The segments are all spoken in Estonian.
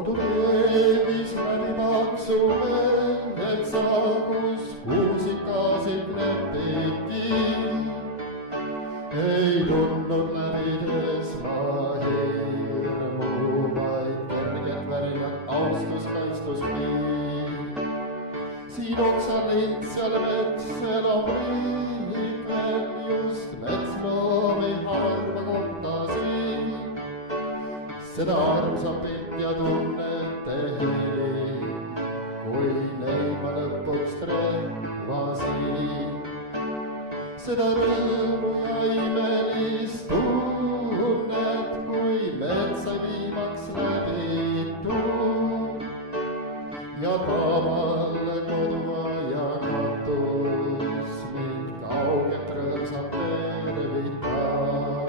kodu veevis läbi maksu metsa, kus kuusikasid lepiti. Ei tundnud läbides ma hirmu, vaid kergelt värinat austus kaitstus mind. Siin oksal lind, seal mets, enam riik veel just metsloomi harva kohtasin. Seda armsa pilt ja tunnete heli, kui neid ma lõpuks trevasin. Seda rõõmu ja imelist tunnet, kui metsa viimaks läbitud ja kaamale kodumaja katus mind kaugelt rõõmsalt tervitas.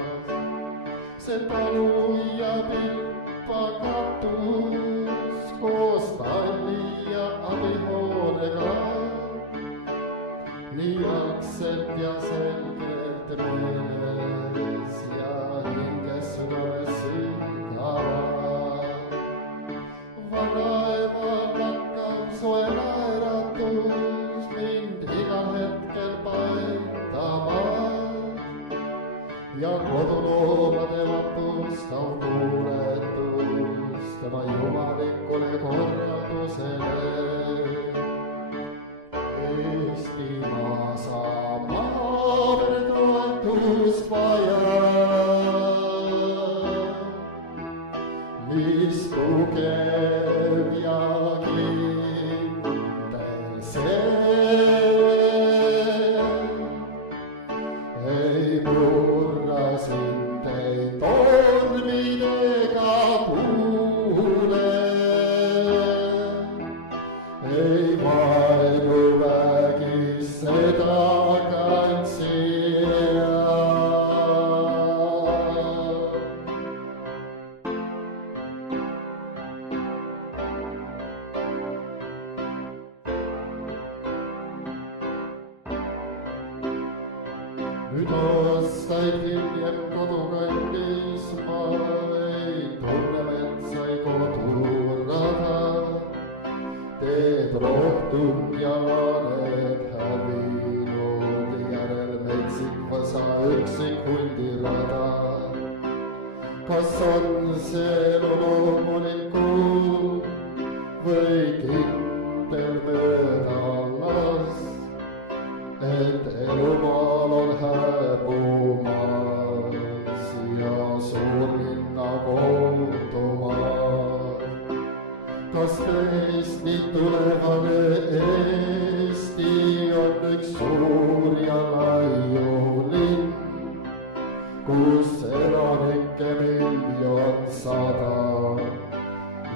See talu ja pilpa katus koos talli ja abihoonega nii akselt ja selgelt meeles ja hinges südames sügavad. Vanaema nakkav soe naeratus mind igal hetkel paetama ja koduloomade vapustav kuuletus tema jumalikule korraldusele. Eestimaa saab naaber toetust vaja, mis tugev ja kindel see. Ei murra sind, ei tormidega kuule, ei vaenu vägis seda kantsija. Nüüd aastaid hiljem kodukandis ma ei tunne metsa ei kodurada. Teed rohtund ja laaned hävinud, järel metsik vasa üksik hundirada. Kas on see elu loomulikult või kindel möödalas, et elumaal on hääbumas ja suurlinna kodumaal? Kas teist nii tulevane Eesti on üks suur ja laiu linn, kus elanikke 1,100,000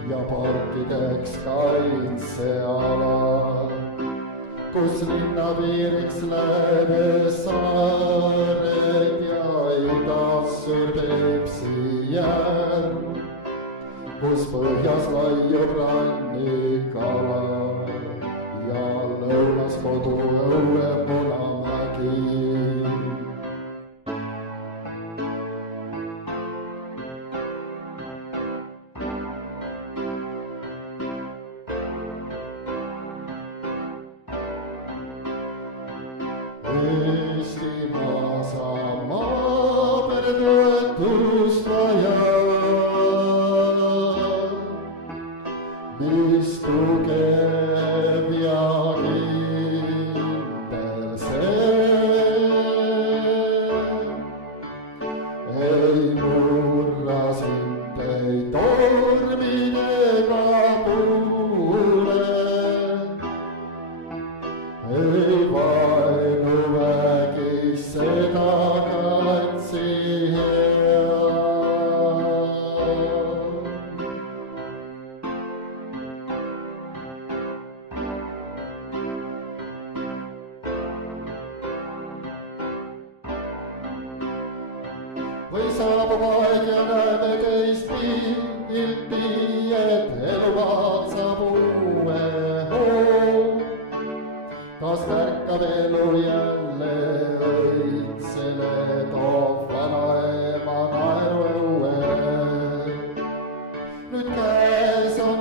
ja parkideks kaitseala, kus linnapiiriks läheb saared ja idas suur Peipsi järv, kus põhjas laiub rannikala ja lõunas koduõue Munamägi. Eestimaa saab naaber toetust vaja, mis tugev ja kindel see. Ei murra sind, ei tormidega kuule, ei vaenu vägis seda kantsija. Või saabub aeg ja näeme teist pilti, et elumaal saab uue hoo. Kas märkab elu jälle õitsele, toob vanaema naeru õue. Nüüd käes on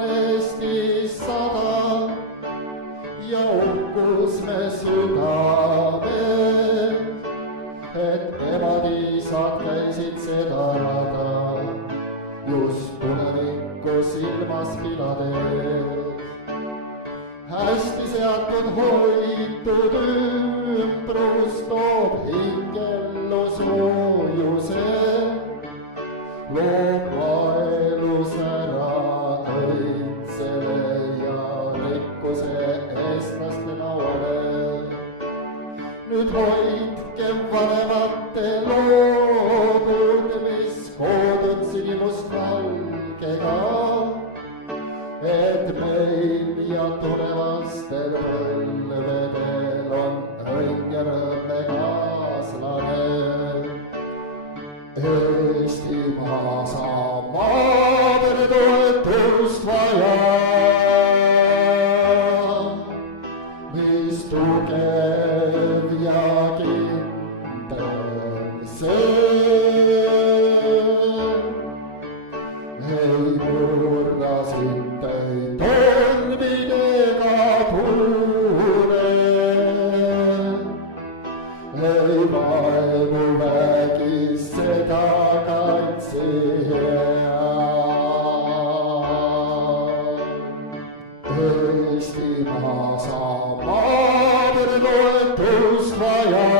ja uhkus me südames, et emad-isad käisid seda rada just tulevikku silmas pidades. Hästi seatud hoitud ümbrus toob hingellu soojuse, loob maaelus ära õitsele ja rikkuse eestlaste lauale. Nüüd hoidkem vanemate loodud, mis koodud sinimustvalgega, et meil ja tulevastel põlvedel on õnn ja rõõmne kaaslane. Eestimaa saab maavere toetust vaja, mis tugev ja kindel see ei murra sind ei tormidega tuule, ei vaevuvägis seda kaitse hea. Eestimaa saab maavere toetust vaja,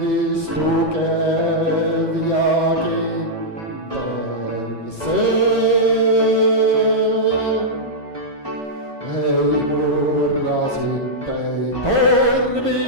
mis tugev ja kindel see ei murra sind ei tormi